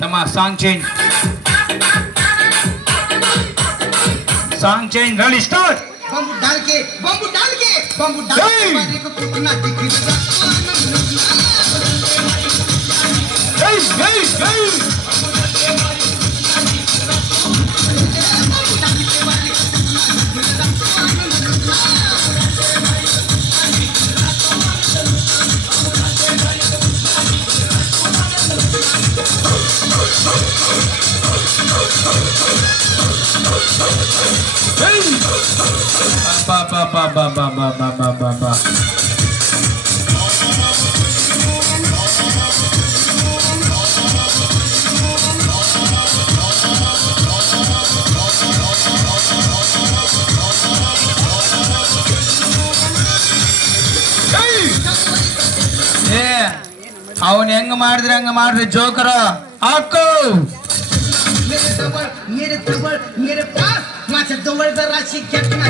ತಮ್ಮ song change ready start bamboo डाल के बम्बू डाल के बम्बू डाल के मारे को कितना दिख ba. ಅವನ್ ಹೆಂಗ ಮಾಡಿದ್ರಿ ಜೋಕರ ಹಾಕು मेरे पास माझ्या जवळ जराशी घेतला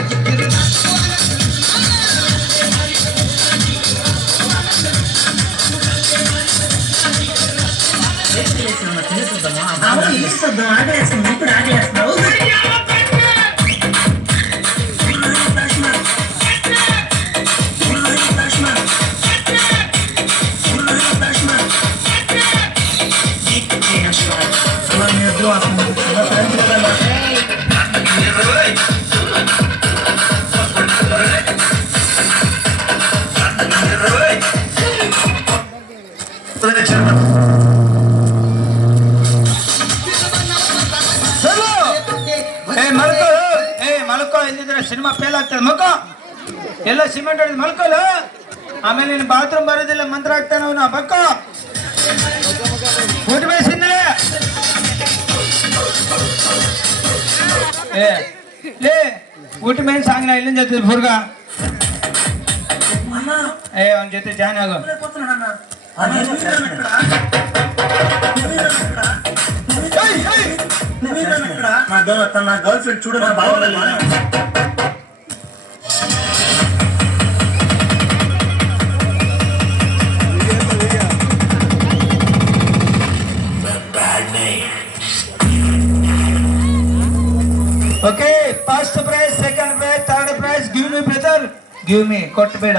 ಸಿನಿಮಾ ಫೇಲ್ ಆಗ್ತದೆ ಮಲ್ಕೋ ಎಲ್ಲ ಸಿಮೆಂಟ್ ಹೊಡೆದು ಮಲ್ಕೋಲು ಆಮೇಲೆ ನೀನು ಬಾತ್ರೂಮ್ ಬರೋದಿಲ್ಲ ಮಂತ್ರ ಆಗ್ತಾನೆ ಅವನು ಬಕ್ಕೋ ಊಟ ಬೇಸಿಂದಲೇ ಲೇ ಊಟ ಮೇನ್ ಸಾಂಗ್ ನಾ ಇಲ್ಲಿಂದ ಜೊತೆ ಹುರ್ಗ ಅವನ ಜೊತೆ ಜಾಯ್ನ್ ಆಗೋ నా గర్ల్ ఫ్రెండ్ చూడ నా బావలేదు okay first prize second prize third prize give me brother give me కొట్టಬೇಡ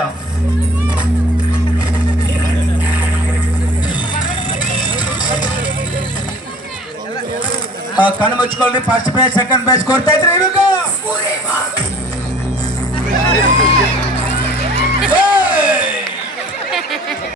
ಕಣ್ಣು ಮುಚ್ಕೊಳ್ರಿ ಫಸ್ಟ್ ಪ್ರೈಸ್ ಸೆಕೆಂಡ್ ಪ್ರೈಸ್ ಕೊಡ್ತಾ ಇದ್ರಿ ಇವಾಗ